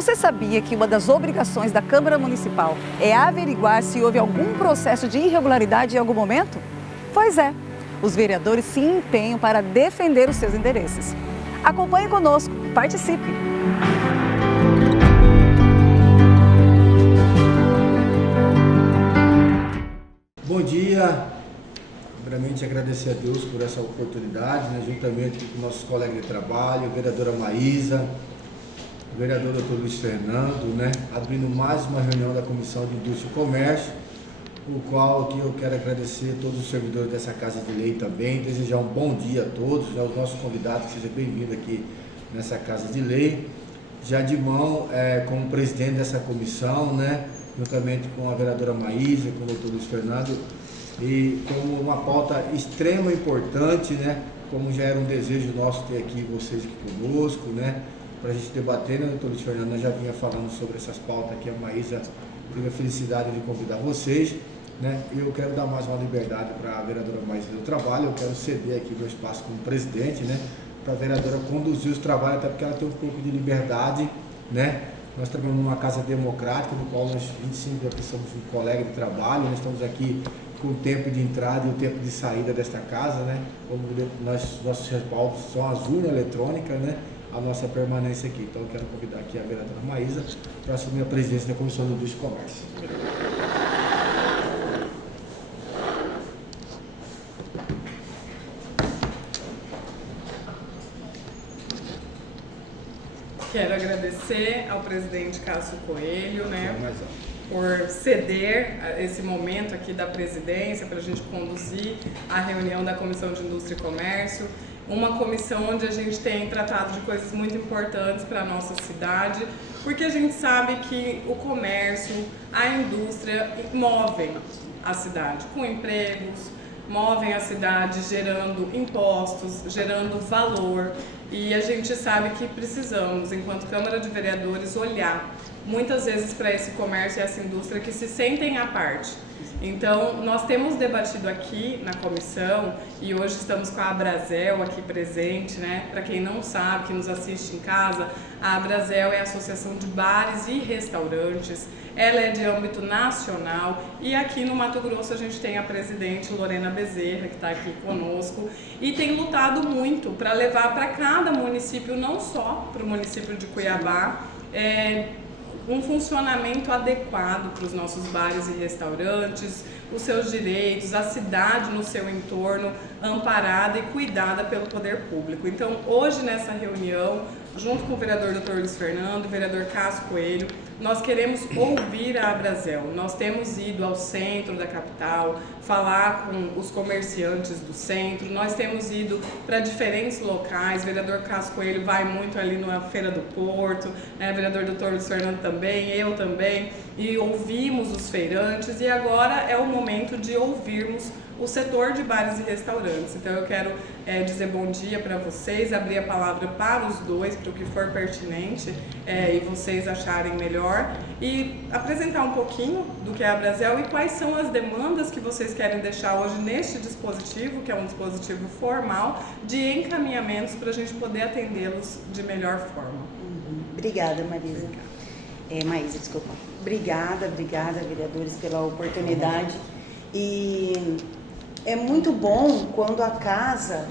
Você sabia que uma das obrigações da Câmara Municipal é averiguar se houve algum processo de irregularidade em algum momento? Pois é, os vereadores se empenham para defender os seus interesses. Acompanhe conosco, participe! Bom dia, primeiramente agradecer a Deus por essa oportunidade, juntamente com nossos colegas de trabalho, a vereadora Maísa, o vereador Dr. Luiz Fernando, abrindo mais uma reunião da Comissão de Indústria e Comércio, o qual aqui eu quero agradecer a todos os servidores dessa Casa de Lei também, desejar um bom dia a todos, aos nossos convidados, que sejam bem-vindos aqui nessa Casa de Lei, já de mão como presidente dessa comissão, juntamente com a vereadora Maísa, com o Dr. Luiz Fernando, e como uma pauta extrema importante, como já era um desejo nosso ter aqui vocês aqui conosco, para a gente debater, Dr. Luiz Fernando, nós já vinha falando sobre essas pautas aqui, a Maísa teve a felicidade de convidar vocês, e eu quero dar mais uma liberdade para a vereadora Maísa do trabalho, eu quero ceder aqui meu espaço como presidente, para a vereadora conduzir os trabalhos, até porque ela tem um pouco de liberdade, Nós trabalhamos numa casa democrática, no qual nós 25 aqui somos um colega de trabalho, nós estamos aqui com o tempo de entrada e o tempo de saída desta casa, Como nossos respaldos são as urnas eletrônicas, a nossa permanência aqui. Então eu quero convidar aqui a vereadora Maísa para assumir a presidência da Comissão de Indústria e Comércio. Quero agradecer ao presidente Cássio Coelho, por ceder esse momento aqui da presidência para a gente conduzir a reunião da Comissão de Indústria e Comércio, uma comissão onde a gente tem tratado de coisas muito importantes para a nossa cidade, porque a gente sabe que o comércio, a indústria movem a cidade com empregos, movem a cidade gerando impostos, gerando valor, e a gente sabe que precisamos, enquanto Câmara de Vereadores, olhar muitas vezes para esse comércio e essa indústria que se sentem à parte. Então, nós temos debatido aqui na comissão, e hoje estamos com a Abrazel aqui presente, Para quem não sabe, que nos assiste em casa, a Abrazel é a Associação de Bares e Restaurantes, ela é de âmbito nacional, e aqui no Mato Grosso a gente tem a presidente Lorena Bezerra, que está aqui conosco, e tem lutado muito para levar para cada município, não só para o município de Cuiabá, um funcionamento adequado para os nossos bares e restaurantes, os seus direitos, a cidade no seu entorno, amparada e cuidada pelo poder público. Então, hoje nessa reunião, junto com o vereador Dr. Luiz Fernando, o vereador Cássio Coelho, nós queremos ouvir a Abrazel. Nós temos ido ao centro da capital, falar com os comerciantes do centro, nós temos ido para diferentes locais, o vereador Cássio Coelho vai muito ali na Feira do Porto, o vereador Dr. Luiz Fernando também, eu também, e ouvimos os feirantes, e agora é o momento de ouvirmos o setor de bares e restaurantes. Então eu quero dizer bom dia para vocês, abrir a palavra para os dois, para o que for pertinente e vocês acharem melhor, e apresentar um pouquinho do que é a Abrazel e quais são as demandas que vocês querem deixar hoje neste dispositivo, que é um dispositivo formal, de encaminhamentos para a gente poder atendê-los de melhor forma. Obrigada, Marisa. Maísa, desculpa. Obrigada, vereadores, pela oportunidade. E é muito bom quando a casa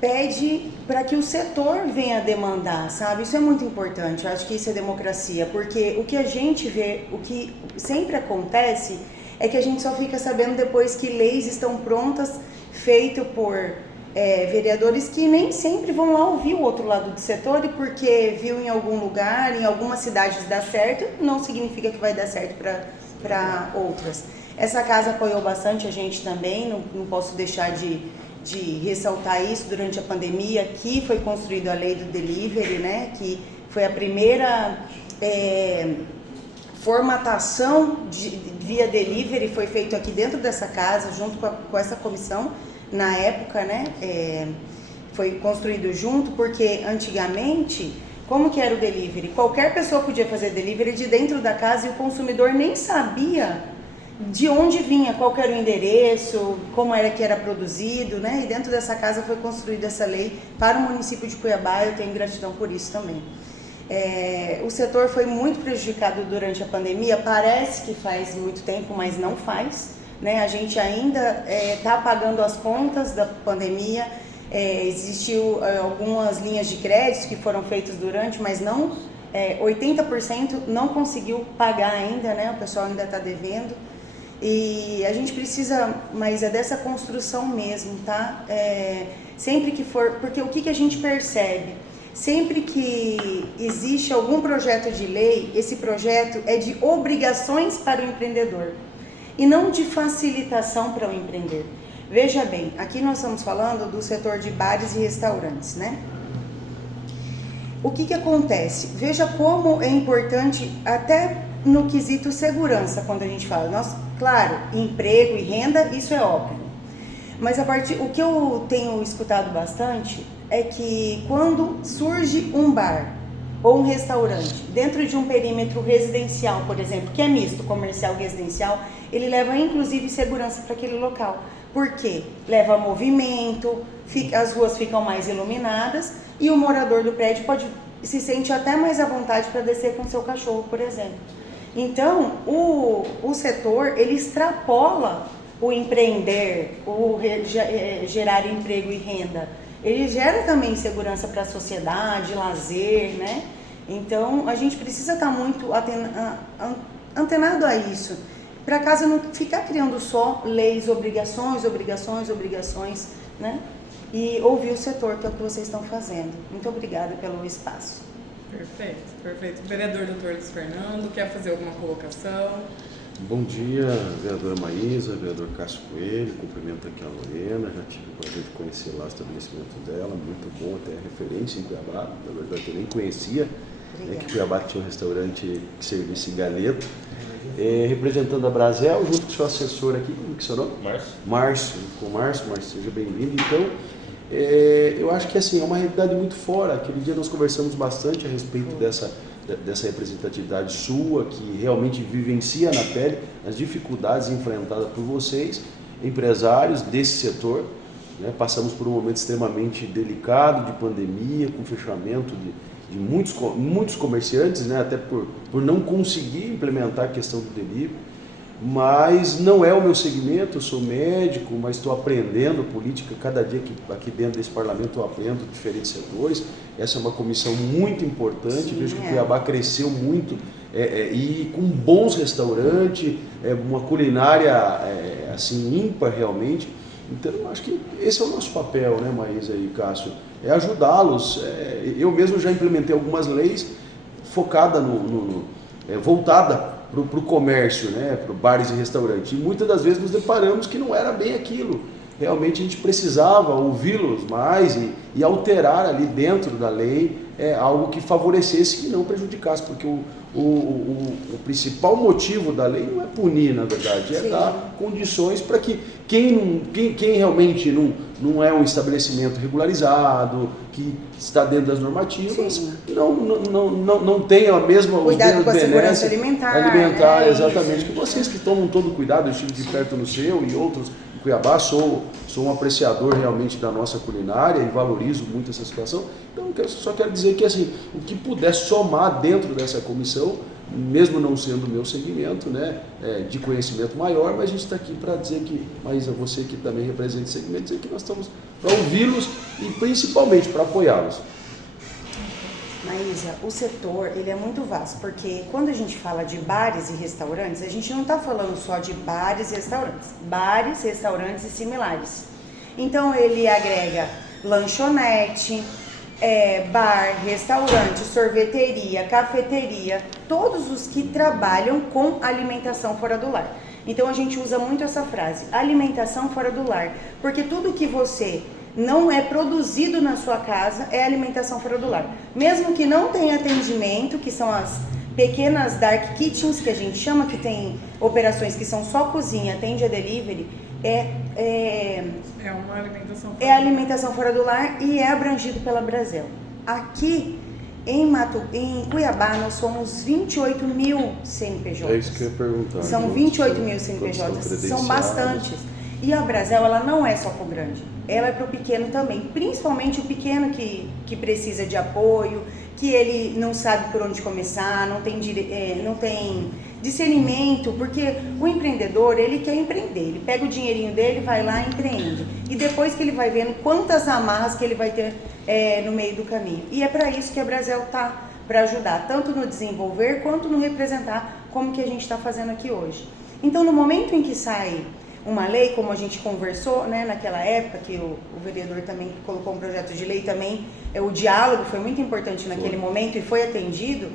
pede para que o setor venha demandar, sabe? Isso é muito importante, eu acho que isso é democracia, porque o que a gente vê, o que sempre acontece é que a gente só fica sabendo depois que leis estão prontas, feito por vereadores que nem sempre vão lá ouvir o outro lado do setor, e porque viu em algum lugar, em algumas cidades dar certo, não significa que vai dar certo para outras. Essa casa apoiou bastante a gente também, não posso deixar de ressaltar isso. Durante a pandemia aqui foi construída a lei do delivery, que foi a primeira formatação via delivery, foi feito aqui dentro dessa casa, junto com essa comissão, na época, foi construído junto, porque antigamente, como que era o delivery? Qualquer pessoa podia fazer delivery de dentro da casa e o consumidor nem sabia de onde vinha, qual que era o endereço, como era que era produzido, E dentro dessa casa foi construída essa lei para o município de Cuiabá, eu tenho gratidão por isso também. O setor foi muito prejudicado durante a pandemia, parece que faz muito tempo, mas não faz, né? A gente ainda está pagando as contas da pandemia, existiu algumas linhas de crédito que foram feitas durante, mas não 80% não conseguiu pagar ainda, né? O pessoal ainda está devendo. E a gente precisa, mas é dessa construção mesmo, tá? Sempre que for, porque o que a gente percebe? Sempre que existe algum projeto de lei, esse projeto é de obrigações para o empreendedor e não de facilitação para o empreender. Veja bem, aqui nós estamos falando do setor de bares e restaurantes, né? O que acontece? Veja como é importante, até no quesito segurança, quando a gente fala. Claro, emprego e renda, isso é óbvio. Mas o que eu tenho escutado bastante é que quando surge um bar ou um restaurante dentro de um perímetro residencial, por exemplo, que é misto, comercial e residencial, ele leva inclusive segurança para aquele local. Por quê? Leva movimento, as ruas ficam mais iluminadas e o morador do prédio se sente até mais à vontade para descer com seu cachorro, por exemplo. Então, o setor, ele extrapola o empreender, o gerar emprego e renda. Ele gera também segurança para a sociedade, lazer, né? Então, a gente precisa estar muito antenado a isso, para casa não ficar criando só leis, obrigações, né? E ouvir o setor, que é o que vocês estão fazendo. Muito obrigada pelo espaço. Perfeito, perfeito. Vereador Dr. Luiz Fernando, quer fazer alguma colocação? Bom dia, vereadora Maísa, vereador Cássio Coelho, cumprimento aqui a Lorena, já tive o prazer de conhecer lá o estabelecimento dela, muito bom, até referência em Cuiabá, na verdade eu nem conhecia, que Cuiabá tinha um restaurante que servisse em galeto. Representando a Brasel, junto com o seu assessor aqui, como que é o seu nome? Márcio, Márcio, seja bem-vindo. Então, eu acho que assim, é uma realidade muito fora. Aquele dia nós conversamos bastante a respeito dessa representatividade sua, que realmente vivencia na pele as dificuldades enfrentadas por vocês, empresários desse setor, né? Passamos por um momento extremamente delicado de pandemia, com fechamento de muitos comerciantes, né? Até por não conseguir implementar a questão do delivery, mas não é o meu segmento, eu sou médico, mas estou aprendendo política, cada dia aqui dentro desse parlamento eu aprendo diferentes setores. Essa é uma comissão muito importante. Sim, vejo que Cuiabá cresceu muito e com bons restaurantes, uma culinária assim ímpar realmente. Então eu acho que esse é o nosso papel, né, Maísa e Cássio, é ajudá-los. Eu mesmo já implementei algumas leis focadas voltada para o comércio, né, para bares e restaurantes. E muitas das vezes nos deparamos que não era bem aquilo. Realmente a gente precisava ouvi-los mais e alterar ali dentro da lei algo que favorecesse e não prejudicasse, porque o principal motivo da lei não é punir, na verdade, é dar condições para que quem realmente não é um estabelecimento regularizado, que está dentro das normativas, não tenha a mesma... Cuidado com a segurança alimentar. Exatamente, que vocês que tomam todo o cuidado, eu estive de perto no seu e outros em Cuiabá, sou um apreciador realmente da nossa culinária e valorizo muito essa situação. Então, só quero dizer que assim, o que puder somar dentro dessa comissão, mesmo não sendo o meu segmento, né, de conhecimento maior, mas a gente está aqui para dizer que, Maísa, você que também representa esse segmento, dizer que nós estamos para ouvi-los e principalmente para apoiá-los. Maísa, o setor ele é muito vasto, porque quando a gente fala de bares e restaurantes, a gente não está falando só de bares e restaurantes e similares. Então ele agrega lanchonete, bar, restaurante, sorveteria, cafeteria, todos os que trabalham com alimentação fora do lar. Então a gente usa muito essa frase, alimentação fora do lar, porque tudo que você não é produzido na sua casa é alimentação fora do lar. Mesmo que não tenha atendimento, que são as pequenas dark kitchens, que a gente chama, que tem operações que são só cozinha, atende a delivery, é uma alimentação fora é alimentação fora do lar e é abrangido pela Brasel. Aqui em Cuiabá nós somos 28 mil CNPJs. É isso que eu ia perguntar. São 28 mil CNPJs, são bastantes. E a Brasel, ela não é só para o grande, ela é para o pequeno também, principalmente o pequeno que precisa de apoio, que ele não sabe por onde começar, não tem discernimento, porque o empreendedor, ele quer empreender, ele pega o dinheirinho dele, vai lá e empreende. E depois que ele vai vendo quantas amarras que ele vai ter no meio do caminho. E é para isso que a Brasel está, para ajudar, tanto no desenvolver quanto no representar, como que a gente está fazendo aqui hoje. Então, no momento em que sai uma lei, como a gente conversou, né, naquela época, que o vereador também colocou um projeto de lei também, o diálogo foi muito importante naquele momento e foi atendido.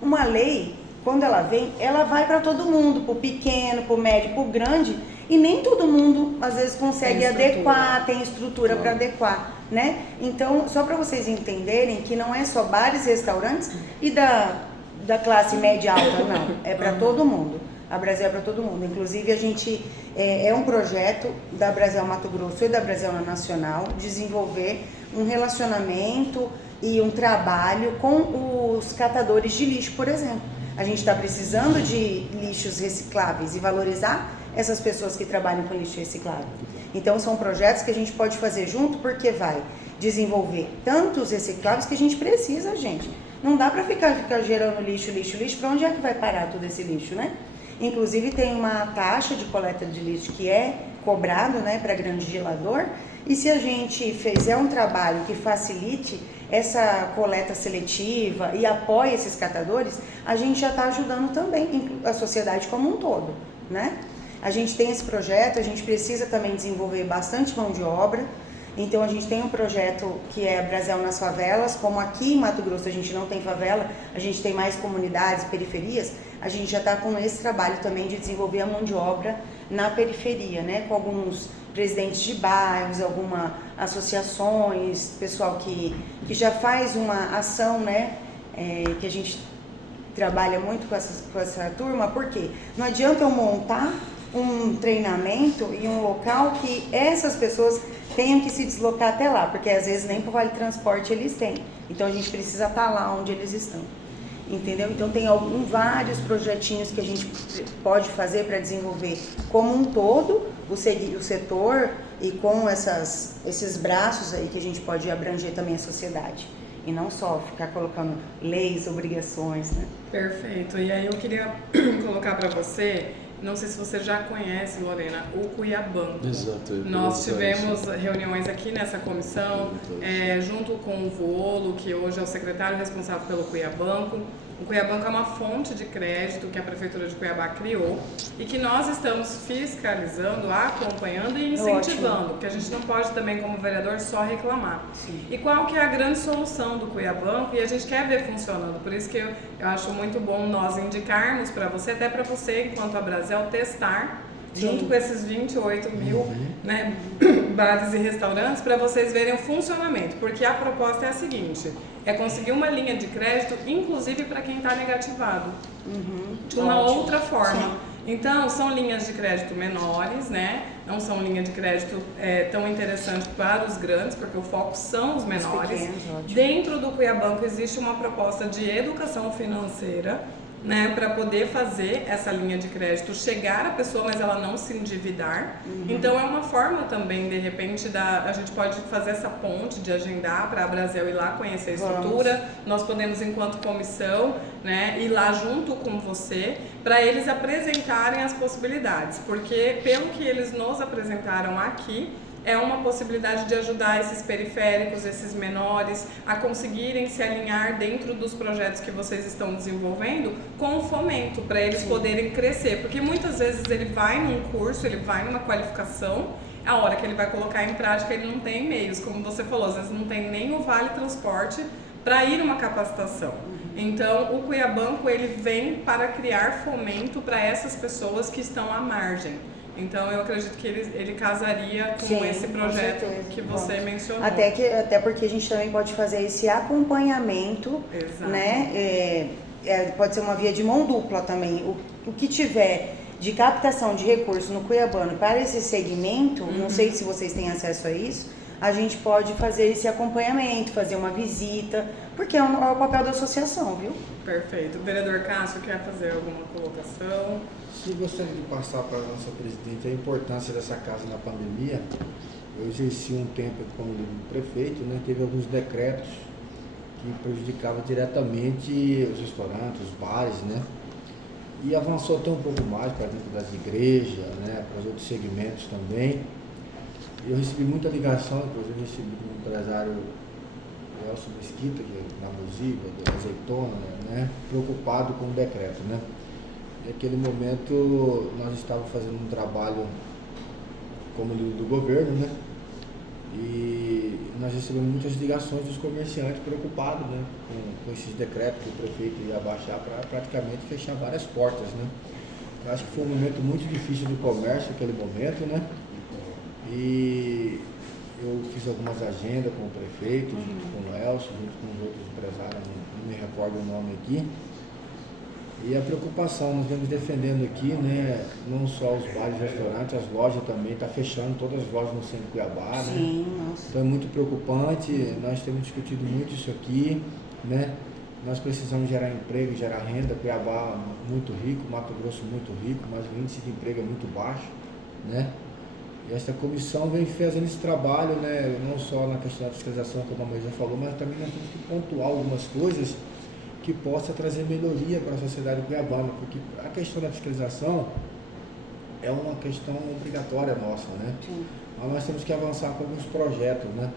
Uma lei, quando ela vem, ela vai para todo mundo, para o pequeno, para o médio, para o grande, e nem todo mundo, às vezes, consegue adequar, tem estrutura para adequar, né? Então, só para vocês entenderem que não é só bares e restaurantes e da classe média alta, não, é para todo mundo. A Brasel é para todo mundo. Inclusive, a gente é um projeto da Brasel Mato Grosso e da Brasel Nacional desenvolver um relacionamento e um trabalho com os catadores de lixo, por exemplo. A gente está precisando de lixos recicláveis e valorizar essas pessoas que trabalham com lixo reciclável. Então, são projetos que a gente pode fazer junto, porque vai desenvolver tantos recicláveis que a gente precisa, gente. Não dá para ficar gerando lixo, para onde é que vai parar todo esse lixo, né? Inclusive tem uma taxa de coleta de lixo que é cobrado, né, para grande gelador, e se a gente fizer um trabalho que facilite essa coleta seletiva e apoie esses catadores, a gente já está ajudando também a sociedade como um todo, né? A gente tem esse projeto, a gente precisa também desenvolver bastante mão de obra. Então a gente tem um projeto que é a Brasel nas favelas, como aqui em Mato Grosso a gente não tem favela, a gente tem mais comunidades, periferias, a gente já está com esse trabalho também de desenvolver a mão de obra na periferia, né? Com alguns presidentes de bairros, algumas associações, pessoal que já faz uma ação, né? Que a gente trabalha muito com essa turma, porque não adianta eu montar um treinamento em um local que essas pessoas tenham que se deslocar até lá, porque às vezes nem para o Vale Transporte eles têm. Então a gente precisa estar lá onde eles estão. Entendeu? Então tem vários projetinhos que a gente pode fazer para desenvolver como um todo o setor e com esses braços aí que a gente pode abranger também a sociedade. E não só ficar colocando leis, obrigações, né? Perfeito. E aí eu queria colocar para você, não sei se você já conhece, Lorena, o Cuiabanco. Exato. Nós tivemos reuniões aqui nessa comissão, junto com o Volo, que hoje é o secretário responsável pelo Cuiabanco. O Cuiabanco é uma fonte de crédito que a Prefeitura de Cuiabá criou e que nós estamos fiscalizando, acompanhando e incentivando, porque a gente não pode também, como vereador, só reclamar. Sim. E qual que é a grande solução do Cuiabanco? E a gente quer ver funcionando, por isso que eu acho muito bom nós indicarmos para você, até para você, enquanto a Brasel, testar junto com esses 28 mil né, bares e restaurantes, para vocês verem o funcionamento, porque a proposta é a seguinte, é conseguir uma linha de crédito, inclusive para quem está negativado, de uma outra forma. Sim. Então, são linhas de crédito menores, né? Não são linhas de crédito tão interessantes para os grandes, porque o foco são os menores. Pequenos, dentro do Cuiabanco existe uma proposta de educação financeira, né, para poder fazer essa linha de crédito chegar à pessoa, mas ela não se endividar. Então é uma forma também, de repente, a gente pode fazer essa ponte de agendar para a Brasel ir lá conhecer a estrutura. Nós podemos, enquanto comissão, né, ir lá junto com você para eles apresentarem as possibilidades, porque pelo que eles nos apresentaram aqui, é uma possibilidade de ajudar esses periféricos, esses menores, a conseguirem se alinhar dentro dos projetos que vocês estão desenvolvendo com o fomento, para eles poderem crescer. Porque muitas vezes ele vai num curso, ele vai numa qualificação, a hora que ele vai colocar em prática ele não tem meios, como você falou, às vezes não tem nem o Vale Transporte para ir numa capacitação. Então o Cuiabanco ele vem para criar fomento para essas pessoas que estão à margem. Então eu acredito que ele casaria com esse projeto que você mencionou. Até porque a gente também pode fazer esse acompanhamento, né? Pode ser uma via de mão dupla também. O que tiver de captação de recursos no Cuiabano para esse segmento, não sei se vocês têm acesso a isso, a gente pode fazer esse acompanhamento, fazer uma visita, porque é o papel da associação, viu? Perfeito. O vereador Cássio quer fazer alguma colocação? que gostaria de passar para a nossa presidente a importância dessa casa na pandemia. Eu exerci um tempo como prefeito, né? Teve alguns decretos que prejudicavam diretamente os restaurantes, os bares, né? E avançou até um pouco mais para dentro das igrejas, né? Para os outros segmentos também. Eu recebi muita ligação, inclusive recebi um empresário, o Elcio Mesquita, que é na Musiva, do Azeitona, né? Preocupado com o decreto, né? Naquele momento nós estávamos fazendo um trabalho como do governo, né? E nós recebemos muitas ligações dos comerciantes preocupados, né? Com esses decretos que o prefeito ia abaixar para praticamente fechar várias portas, né? Eu acho que foi um momento muito difícil do comércio naquele momento, né? E eu fiz algumas agendas com o prefeito, junto com o Elcio, junto com os outros empresários, não me recordo o nome aqui. E a preocupação, nós vemos defendendo aqui, né, não só os bares e restaurantes, as lojas também, está fechando todas as lojas no centro de Cuiabá, né? Sim, nossa. Então é muito preocupante, nós temos discutido muito isso aqui, né? Nós precisamos gerar emprego, gerar renda, Cuiabá muito rico, Mato Grosso muito rico, mas o índice de emprego é muito baixo, né? E esta comissão vem fazendo esse trabalho, né, não só na questão da fiscalização, como a Maísa falou, mas também nós temos que pontuar algumas coisas que possa trazer melhoria para a sociedade cuiabana, porque a questão da fiscalização é uma questão obrigatória nossa, né? Sim. Mas nós temos que avançar com alguns projetos, né?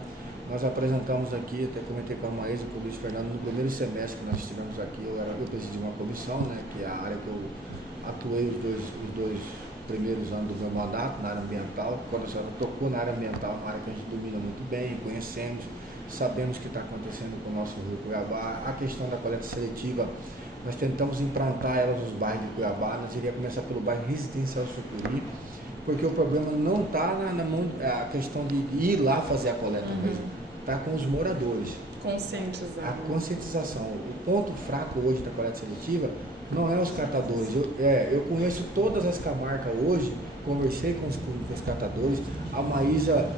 Nós apresentamos aqui, até comentei com a Maísa, com o Luiz Fernando, no primeiro semestre que nós estivemos aqui, eu presidi uma comissão, né, que é a área que eu atuei os dois primeiros anos do meu mandato, na área ambiental. Quando a senhora tocou na área ambiental, uma área que a gente domina muito bem, conhecemos, sabemos o que está acontecendo com o nosso rio Cuiabá. A questão da coleta seletiva, nós tentamos implantar ela nos bairros de Cuiabá. Nós iríamos começar pelo bairro Residencial Sucuri, porque o problema não está na mão, a questão de ir lá fazer a coleta, mas está com os moradores. Conscientizar. A conscientização. O ponto fraco hoje da coleta seletiva não é os catadores. Eu conheço todas as comarcas hoje, conversei com os catadores. A Maísa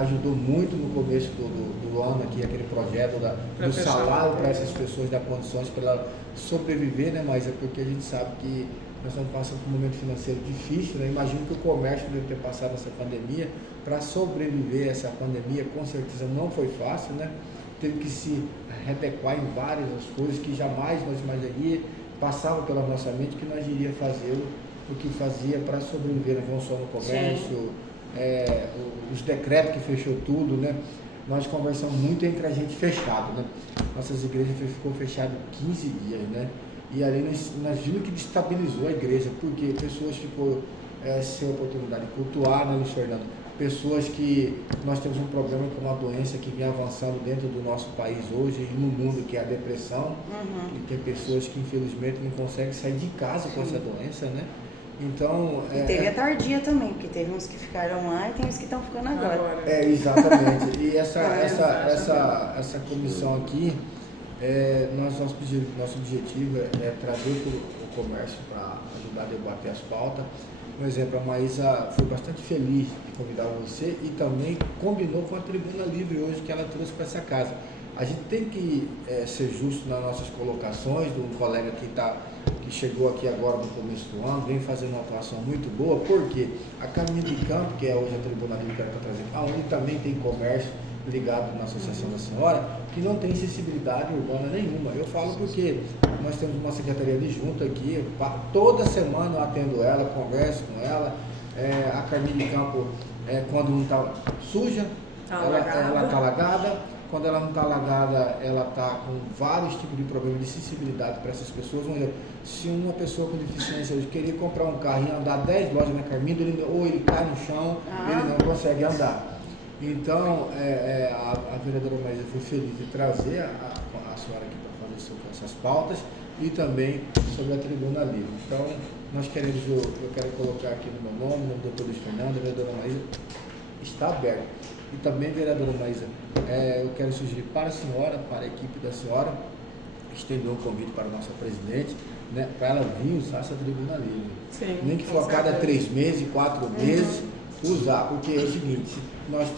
ajudou muito no começo do ano aqui, aquele projeto do salário para essas pessoas, dar condições para ela sobreviver, né, Maísa? Porque a gente sabe que nós estamos passando por um momento financeiro difícil, né? Imagino que o comércio deve ter passado essa pandemia. Para sobreviver a essa pandemia, com certeza não foi fácil, né? Teve que se readequar em várias coisas que jamais nós imaginaríamos, passava pela nossa mente que nós iríamos fazer o que fazia para sobreviver, não só no comércio, os decretos que fechou tudo, né? Nós conversamos muito entre a gente fechado, né? Nossas igrejas ficou fechado 15 dias, né? E ali nós vimos que destabilizou a igreja, porque pessoas ficou sem oportunidade de cultuar, né, Luiz Fernando? Pessoas que nós temos um problema com uma doença que vem avançando dentro do nosso país hoje e no mundo, que é a depressão. E tem pessoas que infelizmente não conseguem sair de casa com essa doença, né? Então... E teve a tardia também, porque teve uns que ficaram lá e tem uns que estão ficando agora. Exatamente. E essa comissão aqui, nosso objetivo é trazer o comércio para ajudar a debater as pautas. Por exemplo, a Maísa foi bastante feliz de convidar você e também combinou com a Tribuna Livre hoje que ela trouxe para essa casa. A gente tem que ser justo nas nossas colocações, do colega que chegou aqui agora no começo do ano, vem fazendo uma atuação muito boa, porque a Caminho de Campo, que é hoje a Tribuna Livre que ela está trazendo, aonde também tem comércio ligado na Associação da Senhora, que não tem sensibilidade urbana nenhuma. Eu falo porque nós temos uma secretaria de junta aqui, toda semana eu atendo ela, converso com ela. A Caminho de Campo, quando não está suja, ela está alagada. Quando ela não está alagada, ela está com vários tipos de problemas de sensibilidade para essas pessoas. Se uma pessoa com deficiência hoje querer comprar um carro e andar 10 lojas na Carminho, ou ele cai no chão, ele não consegue andar. Então, a vereadora Maísa foi feliz de trazer a senhora aqui para fazer sobre essas pautas e também sobre a Tribuna Livre. Então, nós queremos, eu quero colocar aqui no meu nome, no doutor Luiz Fernando, a vereadora Maísa está aberta. E também, vereadora Maísa, eu quero sugerir para a senhora, para a equipe da senhora, estender um convite para a nossa presidente, né, para ela vir usar essa Tribuna Livre. Sim, nem que for a cada 3 meses, 4 meses, usar, porque é o seguinte, nós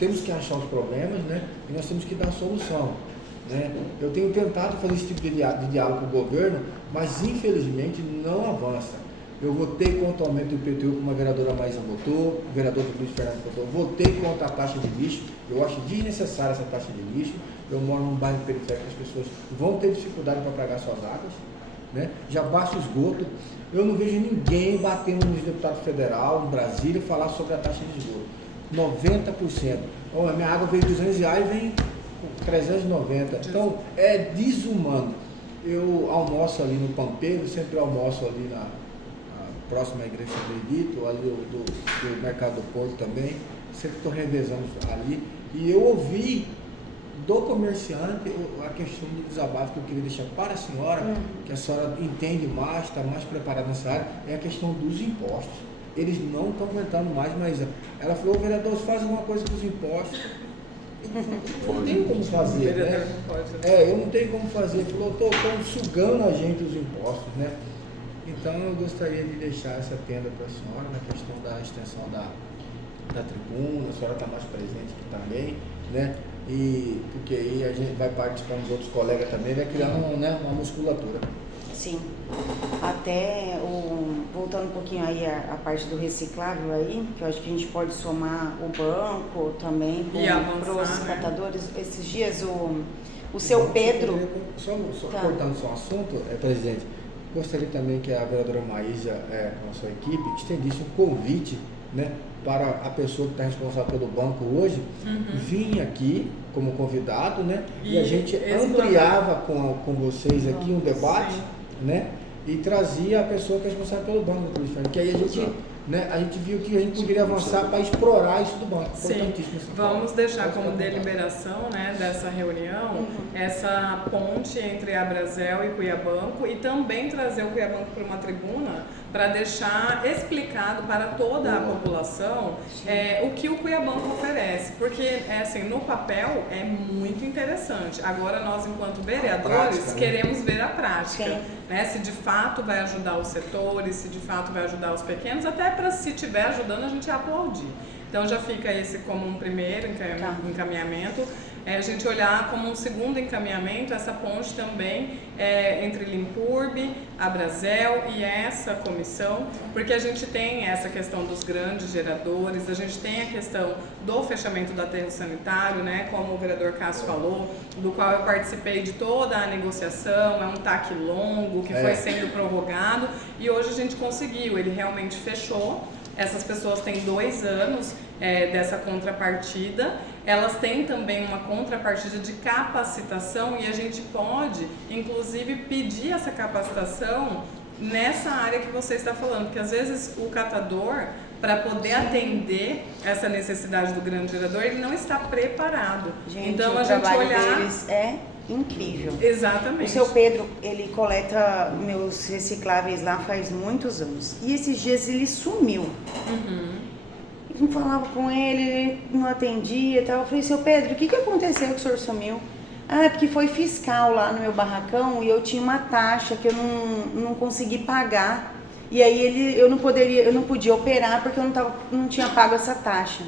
temos que achar os problemas, né, e nós temos que dar a solução. Né? Eu tenho tentado fazer esse tipo de diálogo com o governo, mas infelizmente não avança. Eu votei contra o aumento do IPTU, como a vereadora Maísa votou, o vereador Luiz Fernando votou. Votei contra a taxa de lixo. Eu acho desnecessária essa taxa de lixo. Eu moro num bairro periférico, as pessoas vão ter dificuldade para pagar suas águas, né? Já basta o esgoto. Eu não vejo ninguém batendo nos deputados federal, em Brasília, falar sobre a taxa de esgoto. 90%. Oh, a minha água veio R$200 e vem 390. Então, é desumano. Eu almoço ali no Pampeiro, sempre almoço ali na próxima igreja de São Benedito, ali do Mercado do Porto também. Sempre estou revezando ali. E eu ouvi do comerciante a questão do desabafo que eu queria deixar para a senhora, que a senhora entende mais, está mais preparada nessa área, é a questão dos impostos. Eles não estão aguentando mais, mas ela falou, vereador, faz alguma coisa com os impostos. Eu não tenho como fazer, né? Eu não tenho como fazer. Ele falou, estão sugando a gente os impostos, né? Então eu gostaria de deixar essa tenda para a senhora na questão da extensão da tribuna, a senhora está mais presente aqui também, né? E porque aí a gente vai participar dos outros colegas também, vai criar uma musculatura. Sim, até voltando um pouquinho aí a parte do reciclável aí, que eu acho que a gente pode somar o banco também para os catadores. Esses dias o seu Pedro... Só cortando só um assunto, presidente, gostaria também que a vereadora Maísa, com a sua equipe, estendisse um convite, né, para a pessoa que está responsável pelo banco hoje, vir aqui como convidado, né, e a gente ampliava com vocês aqui um debate, né, e trazia a pessoa que é responsável pelo banco, que aí a gente viu que a gente poderia avançar para explorar isso do banco. Sim, vamos deixar como deliberação, né, dessa reunião, essa ponte entre a Brasel e Cuiabanco, e também trazer o Cuiabanco para uma tribuna para deixar explicado para toda a população o que o Cuiabanco oferece, porque assim, no papel é muito interessante. Agora nós, enquanto vereadores, prática, queremos ver a prática, né? Se de fato vai ajudar os setores, se de fato vai ajudar os pequenos, até para se estiver ajudando a gente aplaudir. Então já fica esse como um primeiro encaminhamento. A gente olhar como um segundo encaminhamento essa ponte também entre Limpurbe, a Brasel e essa comissão, porque a gente tem essa questão dos grandes geradores, a gente tem a questão do fechamento do aterro sanitário, né, como o vereador Cássio falou, do qual eu participei de toda a negociação, é um TAC longo que foi sendo prorrogado e hoje a gente conseguiu, ele realmente fechou. Essas pessoas têm 2 anos dessa contrapartida, elas têm também uma contrapartida de capacitação e a gente pode, inclusive, pedir essa capacitação nessa área que você está falando, porque às vezes o catador, para poder atender essa necessidade do grande gerador, ele não está preparado. Gente, então a gente olhar... deles é incrível. Exatamente. O seu Pedro, ele coleta meus recicláveis lá faz muitos anos. E esses dias ele sumiu. Eu não falava com ele não atendia e tal. Eu falei, seu Pedro, o que aconteceu que o senhor sumiu? Ah, é porque foi fiscal lá no meu barracão e eu tinha uma taxa que eu não consegui pagar. E aí eu não podia operar porque eu não tinha pago essa taxa.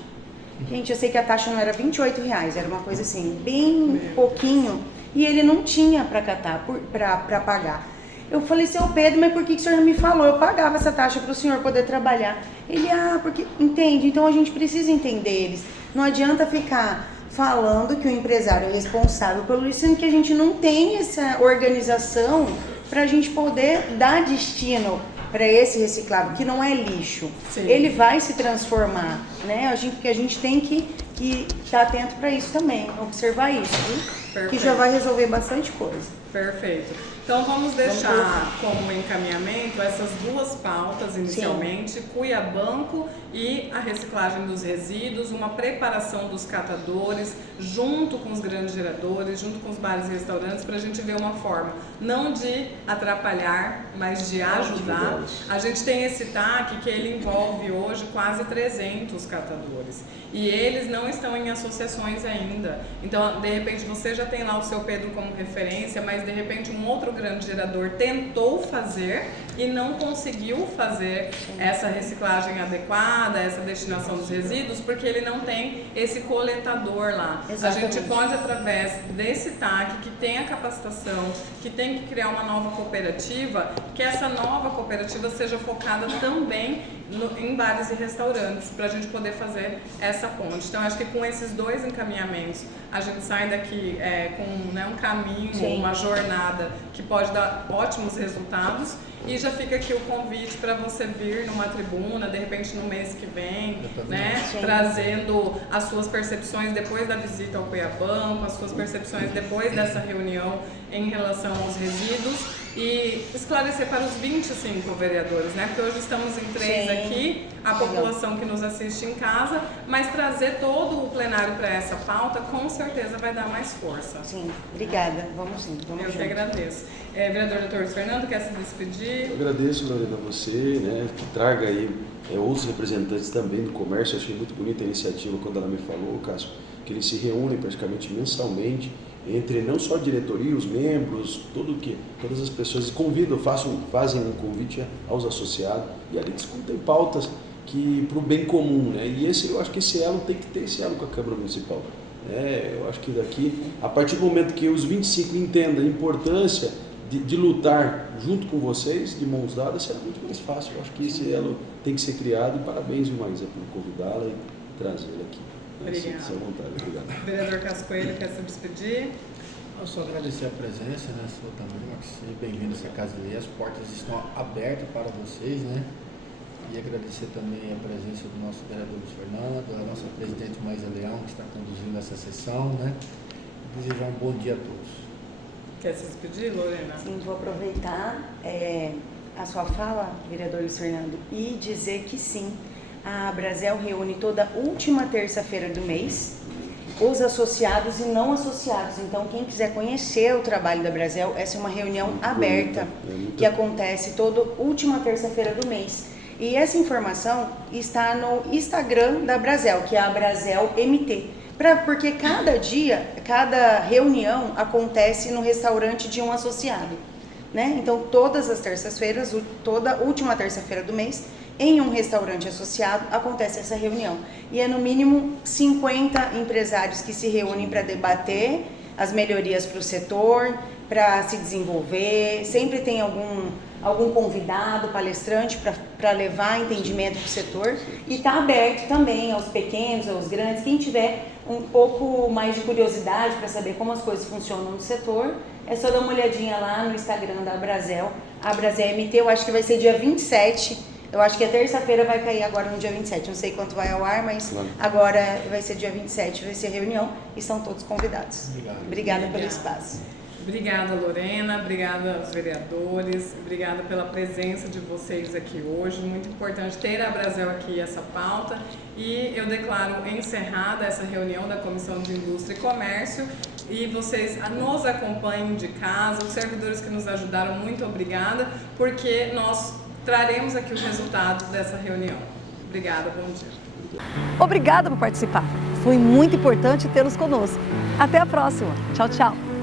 Gente, eu sei que a taxa não era R$28, era uma coisa assim, bem pouquinho. E ele não tinha para catar, para pagar. Eu falei, seu Pedro, mas por que o senhor não me falou? Eu pagava essa taxa para o senhor poder trabalhar. Ele, porque... Entende? Então a gente precisa entender eles. Não adianta ficar falando que o empresário é responsável pelo isso, sendo que a gente não tem essa organização para a gente poder dar destino para esse reciclável, que não é lixo. Sim. Ele vai se transformar, né? Porque a gente tem que estar atento para isso também, observar isso, viu? Que já vai resolver bastante coisa. Perfeito. Então vamos deixar como encaminhamento essas 2 pautas inicialmente, Cuiabanco e a reciclagem dos resíduos, uma preparação dos catadores junto com os grandes geradores, junto com os bares e restaurantes, para a gente ver uma forma não de atrapalhar, mas de ajudar. A gente tem esse TAC que ele envolve hoje quase 300 catadores e eles não estão em associações ainda. Então, de repente, você já tem lá o seu Pedro como referência, mas de repente um outro grande gerador tentou fazer, e não conseguiu fazer essa reciclagem adequada, essa destinação dos resíduos, porque ele não tem esse coletador lá. Exatamente. A gente pode, através desse TAC, que tem a capacitação, que tem que criar uma nova cooperativa, que essa nova cooperativa seja focada também em bares e restaurantes, para a gente poder fazer essa ponte. Então, acho que com esses dois encaminhamentos, a gente sai daqui com, né, um caminho, Sim. uma jornada que pode dar ótimos resultados. E já fica aqui o convite para você vir numa tribuna, de repente no mês que vem, né, Sim. trazendo as suas percepções depois da visita ao Cuiabão, as suas percepções depois dessa reunião em relação aos resíduos, e esclarecer para os 25 vereadores, né? Porque hoje estamos em 3 Sim. aqui, a população que nos assiste em casa, mas trazer todo o plenário para essa pauta com certeza vai dar mais força. Sim, obrigada. Vamos sim, vamos Eu junto. que agradeço. Vereador Dr. Luiz Fernando, quer se despedir? Eu agradeço, Lorena, a você, né, que traga aí outros representantes também do comércio. Eu achei muito bonita a iniciativa quando ela me falou, Cássio, que eles se reúnem praticamente mensalmente entre não só a diretoria, os membros, todas as pessoas convidam, fazem um convite aos associados e ali discutem pautas para o bem comum, né? E eu acho que esse elo tem que ter esse elo com a Câmara Municipal. Eu acho que daqui, a partir do momento que os 25 entendam a importância de lutar junto com vocês, de mãos dadas, será muito mais fácil. Eu acho que esse elo tem que ser criado, e parabéns, Maísa, por convidá-la e trazê-la aqui. Obrigada. Sinta-se à vontade. Obrigado. Vereador Cássio Coelho, quer se despedir? Eu só agradecer a presença, né, sua também, Max, seja bem-vindo a essa casa ali, as portas estão abertas para vocês, né, e agradecer também a presença do nosso vereador Luiz Fernando, da nossa presidente Maísa Leão, que está conduzindo essa sessão, né, e desejar um bom dia a todos. Quer se despedir, Lorena? Sim, vou aproveitar a sua fala, vereador Luiz Fernando, e dizer que sim, a Brasel reúne toda última terça-feira do mês os associados e não associados. Então, quem quiser conhecer o trabalho da Brasel, essa é uma reunião aberta que acontece toda última terça-feira do mês. E essa informação está no Instagram da Brasel, que é a Brasel MT. Porque cada reunião acontece no restaurante de um associado, né? Então, todas as terças-feiras, toda última terça-feira do mês, em um restaurante associado, acontece essa reunião. E é no mínimo 50 empresários que se reúnem para debater as melhorias para o setor, para se desenvolver. Sempre tem algum convidado, palestrante, para levar entendimento para o setor. E está aberto também aos pequenos, aos grandes. Quem tiver um pouco mais de curiosidade para saber como as coisas funcionam no setor, é só dar uma olhadinha lá no Instagram da Brasel, a Brasel MT. Eu acho que vai ser dia 27. Eu acho que a terça-feira vai cair agora no dia 27. Não sei quanto vai ao ar, mas agora vai ser dia 27, vai ser reunião e estão todos convidados. Obrigada pelo espaço. Obrigada, Lorena. Obrigada aos vereadores. Obrigada pela presença de vocês aqui hoje. Muito importante ter a Brasel aqui, essa pauta. E eu declaro encerrada essa reunião da Comissão de Indústria e Comércio. E vocês nos acompanhem de casa. Os servidores que nos ajudaram, muito obrigada, porque nós traremos aqui o resultado dessa reunião. Obrigada, bom dia. Obrigada por participar. Foi muito importante tê-los conosco. Até a próxima. Tchau, tchau.